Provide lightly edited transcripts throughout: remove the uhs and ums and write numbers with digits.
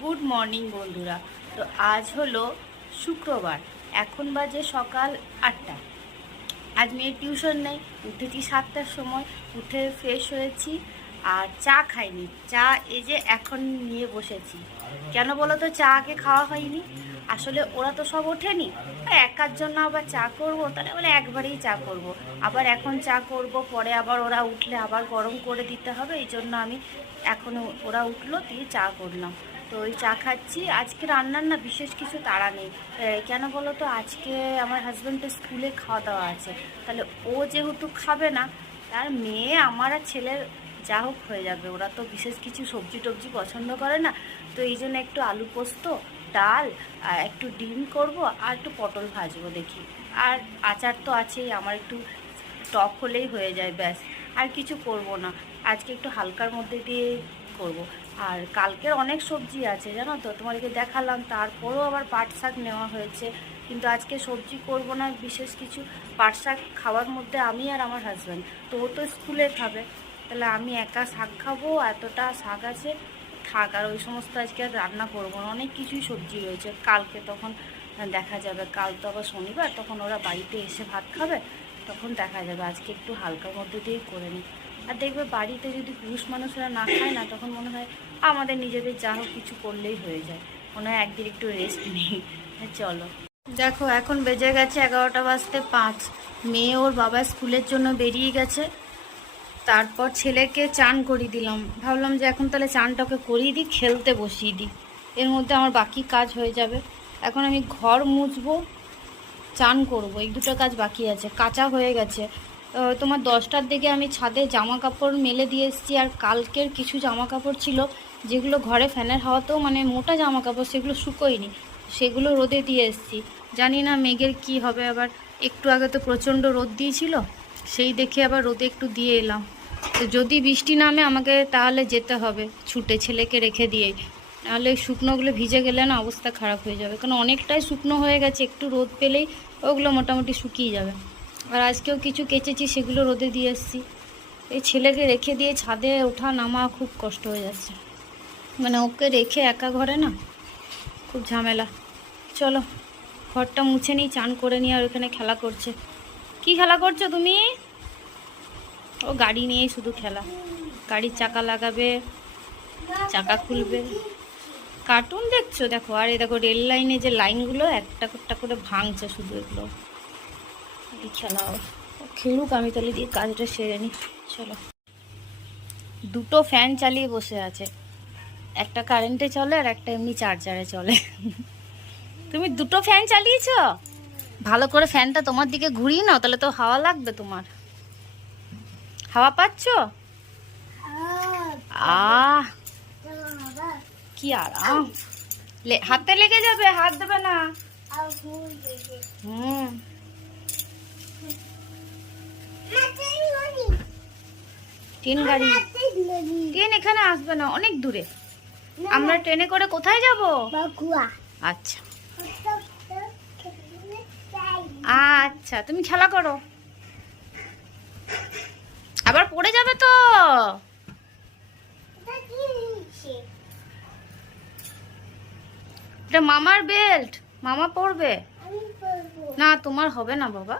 Good morning বন্ধুরা। তো আজ হলো শুক্রবার, এখন বাজে সকাল 8টা। আজ মেয়ের টিউশন নেই, উঠেছি 7টার সময়, উঠে ফ্রেশ হয়েছি আর চা খাইনি। চা এই যে এখন নিয়ে বসেছি। কেন বলো তো চা আগে খাওয়া হয়নি? আসলে ওরা তো সব ওঠেনি, একার জন্য আবার চা করব, তাহলে বলে একবারেই চা করব। আবার এখন চা করব, পরে আবার ওরা উঠলে আবার গরম করে দিতে হবে, এই জন্য আমি এখন ওরা উঠলো দিয়ে চা করলাম। তো ওই চা খাচ্ছি। আজকে রান্নার না বিশেষ কিছু তাড়া নেই। কেন বলো তো, আজকে আমার হাজব্যান্ডের স্কুলে খাওয়া দাওয়া আছে, তাহলে ও যেহেতু খাবে না, তার মেয়ে আমার আর ছেলের যা হোক হয়ে যাবে। ওরা তো বিশেষ কিছু সবজি টবজি পছন্দ করে না, তো এই জন্য একটু আলু পোস্ত, ডাল, আর একটু ডিম করব, আর একটু পটল ভাজবো দেখি। আর আচার তো আছেই, আমার একটু টক হলেই হয়ে যায়, ব্যাস। আর কিছু করব না, আজকে একটু হালকার মধ্যে দিয়ে করব। আর কালকের অনেক সবজি আছে জানো তো, তোমাদেরকে দেখালাম, তারপরেও আবার পাট শাক নেওয়া হয়েছে। কিন্তু আজকে সবজি করব না বিশেষ কিছু। পাট শাক খাওয়ার মধ্যে আমি আর আমার হাজব্যান্ড, তো ও তো স্কুলে খাবে, তাহলে আমি একা শাক খাবো? এতটা শাক আছে, থাক। আর ওই সমস্ত আজকে আর রান্না করবো না, অনেক কিছুই সবজি রয়েছে, কালকে তখন দেখা যাবে। কাল তো আবার শনিবার, তখন ওরা বাড়িতে এসে ভাত খাবে, তখন দেখা যাবে। আজকে একটু হালকার মধ্যে দিয়েই করে নিই। আর দেখবে বাড়িতে যদি পুরুষ মানুষরা না খায় না, তখন মনে হয় আমাদের নিজেদের যা হোক কিছু করলেই হয়ে যায়, মনে হয় একদিন একটু রেস্ট নেই। চলো, দেখো এখন বেজে গেছে 11:05। মেয়ে ওর বাবা স্কুলের জন্য বেরিয়ে গেছে, তারপর ছেলেকে চান করিয়ে দিলাম। ভাবলাম যে এখন তাহলে চানটাকে করিয়ে দিই, খেলতে বসিয়ে দিই, এর মধ্যে আমার বাকি কাজ হয়ে যাবে। এখন আমি ঘর মুছবো, চান করবো, এই দুটো কাজ বাকি আছে, কাঁচা হয়ে গেছে। তোমার 10টার দিকে আমি ছাদে জামা কাপড় মেলে দিয়ে এসেছি। আর কালকের কিছু জামা কাপড় ছিল যেগুলো ঘরে ফ্যানের হাওয়াতেও, মানে মোটা জামা কাপড়, সেগুলো শুকোয়নি, সেগুলো রোদে দিয়ে এসেছি। জানি না মেঘের কি হবে আবার। একটু আগে তো প্রচণ্ড রোদ দিয়েছিল, সেই দেখে আবার রোদে একটু দিয়ে এলাম। তো যদি বৃষ্টি নামে আমাকে তাহলে যেতে হবে ছুটে, ছেলেকে রেখে দিয়ে। নাহলে শুকনোগুলো ভিজে গেলে না অবস্থা খারাপ হয়ে যাবে, কারণ অনেকটাই শুকনো হয়ে গেছে, একটু রোদ পেলেই ওগুলো মোটামুটি শুকিয়ে যাবে। আর আজকেও কিছু কেচেছি, সেগুলো রোদে দিয়ে এসেছি। এই ছেলেকে রেখে দিয়ে ছাদে ওঠা নামা খুব কষ্ট হয়ে যাচ্ছে, মানে ওকে রেখে একা ঘরে না খুব ঝামেলা। চলো ঘরটা মুছে নিই, চান করে নিই। আর ওখানে খেলা করছে। কি খেলা করছো তুমি? ও গাড়ি নিয়েই শুধু খেলা, গাড়ির চাকা লাগাবে, চাকা খুলবে, কার্টুন দেখছো? দেখো, আর এই দেখো রেল লাইনে যে লাইনগুলো একটা একটা করে ভাঙছে, শুধু এগুলো এই খেলা। ও খেলুক, আমি তাহলে দিয়ে কাজটা সেরে নিই। চলো, দুটো ফ্যান চালিয়ে বসে আছে, একটা কারেন্টে চলে আর একটা এমনি চার্জারে চলে। তুমি দুটো ফ্যান চালিয়েছো? ভালো করে ফ্যানটা তোমার দিকে ঘুরিয়ে নাও, তাহলে তো হাওয়া লাগবে তোমার। হাওয়া পাচ্ছো? আহ, কি আরাম। হাতে লেগে যাবে, হাত দেবে না। হুম, ট্রেন গাড়ি, ট্রেন এখানে আসবে না, অনেক দূরে। আমরা ট্রেনে করে কোথায় যাব? আচ্ছা আচ্ছা, তুমি খেলা করো, আবার পড়ে যাবে তো। এটা মামার বেল্ট, মামা পরবে না, তোমার হবে না বাবা,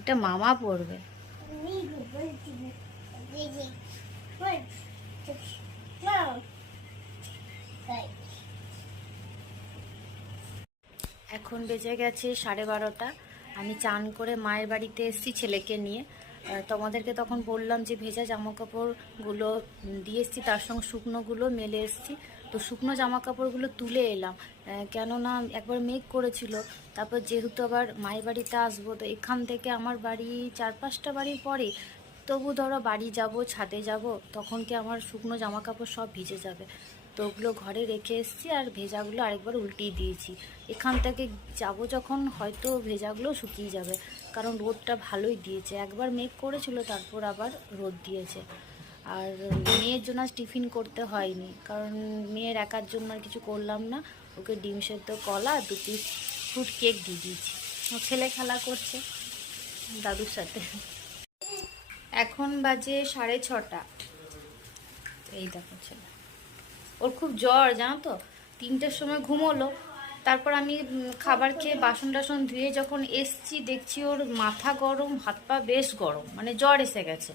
এটা মামা পরবে। এখন বেজে গেছে 12:30। আমি চান করে মায়ের বাড়িতে এসেছি ছেলেকে নিয়ে। তোমাদেরকে তখন বললাম যে ভেজা জামা কাপড়গুলো দিয়ে এসেছি, তার সঙ্গে শুকনোগুলো মেলে এসেছি। তো শুকনো জামা কাপড়গুলো তুলে এলাম, কেননা একবার মেঘ করেছিল। তারপর যেহেতু আবার মায়ের বাড়িতে আসবো, তো এখান থেকে আমার বাড়ি 4-5টা বাড়ির পরে, তবু ধরো বাড়ি যাব, ছাদে যাব, তখন কি আমার শুকনো জামা কাপড় সব ভিজে যাবে। তো ওগুলো ঘরে রেখে এসেছি, আর ভেজাগুলো আরেকবার উল্টিয়ে দিয়েছি। এখান থেকে যাব যখন, হয়তো ভেজাগুলো শুকিয়ে যাবে, কারণ রোদটা ভালোই দিয়েছে। একবার মেঘ করেছিল, তারপর আবার রোদ দিয়েছে। আর মেয়ের জন্য আজ টিফিন করতে হয়নি, কারণ মেয়ের একার জন্য আর কিছু করলাম না। ওকে ডিম সেদ্ধ, কলা, 2 পিস ফ্রুট কেক দিয়ে দিয়েছি। ও ছেলে খেলা করছে দাদুর সাথে। এখন বাজে 6:30। এই দেখো ছেলে, ও ওর খুব জ্বর জানো তো, 3টের সময় ঘুমোলো। তারপর আমি খাবার খেয়ে বাসন টাসন ধুয়ে যখন এসছি দেখছি ওর মাথা গরম, হাত পা বেশ গরম, মানে জ্বর এসে গেছে।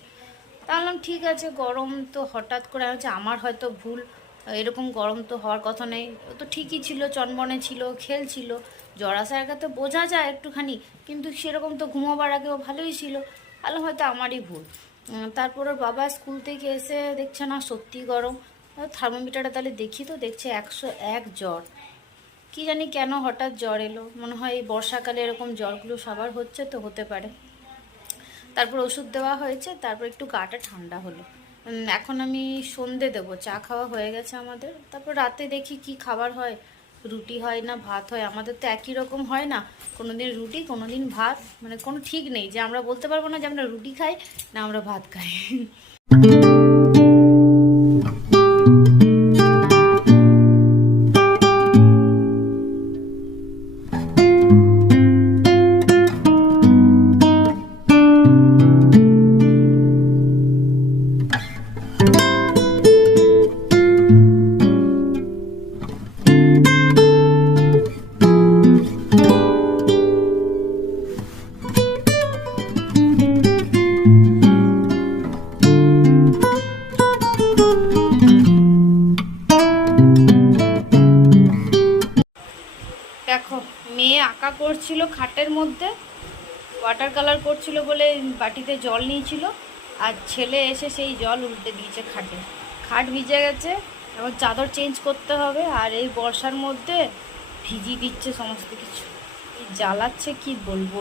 তাহলে ঠিক আছে, গরম তো হঠাৎ করে হচ্ছে, আমার হয়তো ভুল, এরকম গরম তো হওয়ার কথা নেই। ও তো ঠিকই ছিল, চনমনে ছিল, খেলছিল। জ্বর আসার আগে তো বোঝা যায় একটুখানি, কিন্তু সেরকম তো ঘুমোবার আগেও ভালোই ছিল। তাহলে হয়তো আমারই ভুল। তারপর ওর বাবা স্কুল থেকে এসে দেখছে না সত্যি গরম, থার্মোমিটারটা তাহলে দেখি তো, দেখছে 101 জ্বর। কি জানি কেন হঠাৎ জ্বর এলো, মনে হয় এই বর্ষাকালে এরকম জ্বরগুলো সবার হচ্ছে, তো হতে পারে। তারপর ওষুধ দেওয়া হয়েছে, তারপর একটু গাটা ঠান্ডা হলো। এখন আমি সন্ধে দেবো, চা খাওয়া হয়ে গেছে আমাদের। তারপর রাতে দেখি কি খাবার হয়, রুটি হয় না ভাত হয়। আমাদের তো একই রকম হয় না, কোনো দিন রুটি কোনো দিন ভাত, মানে কোনো ঠিক নেই যে আমরা বলতে পারবো না যে আমরা রুটি খাই না আমরা ভাত খাই। দেখো, মেয়ে আঁকা করছিল খাটের মধ্যে, ওয়াটার কালার করছিল বলে বাটিতে জল নিয়েছিল, আর ছেলে এসে সেই জল উল্টে দিয়েছে খাটে। খাট ভিজে গেছে, এখন চাদর চেঞ্জ করতে হবে। আর এই বর্ষার মধ্যে ভিজিয়ে দিচ্ছে সমস্ত কিছু, এই জ্বালাচ্ছে কি বলবো।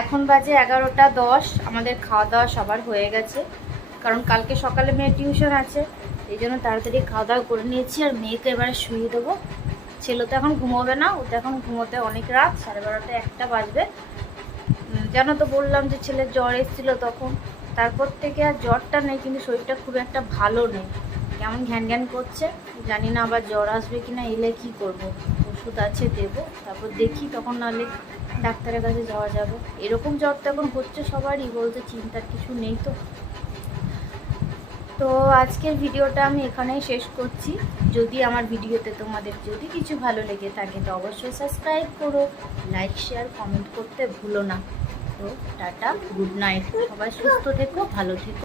এখন বাজে 11টা 10। আমাদের খাওয়া দাওয়া সবার হয়ে গেছে, কারণ কালকে সকালে মেয়ের টিউশন আছে, এই জন্য তাড়াতাড়ি খাওয়া দাওয়া করে নিয়েছি। আর মেয়েকে এবারে শুয়ে দেবো। ছেলে তো এখন ঘুমোবে না, ও তো এখন ঘুমোতে অনেক রাত, 12:30-1টা বাজবে। জানো তো বললাম যে ছেলের জ্বর এসেছিলো তখন, তারপর থেকে আর জ্বরটা নেই, কিন্তু শরীরটা খুব একটা ভালো নেই, কেমন ঘ্যান ঘ্যান করছে। জানি না আবার জ্বর আসবে কিনা, এলে কি করব। ওষুধ আছে দেবো, তারপর দেখি তখন, নাহলে ডাক্তারের কাছে যাওয়া যাবে। এরকম জ্বর তো এখন হচ্ছে সবারই, বলতে চিন্তার কিছু নেই। তো আজকের ভিডিওটা আমি এখানেই শেষ করছি। যদি আমার ভিডিওতে তোমাদের যদি কিছু ভালো লেগে থাকে তো অবশ্যই সাবস্ক্রাইব করো, লাইক শেয়ার কমেন্ট করতে ভুলো না। তো টাটা, গুড নাইট, সবাই সুস্থ থেকো, ভালো থেকো।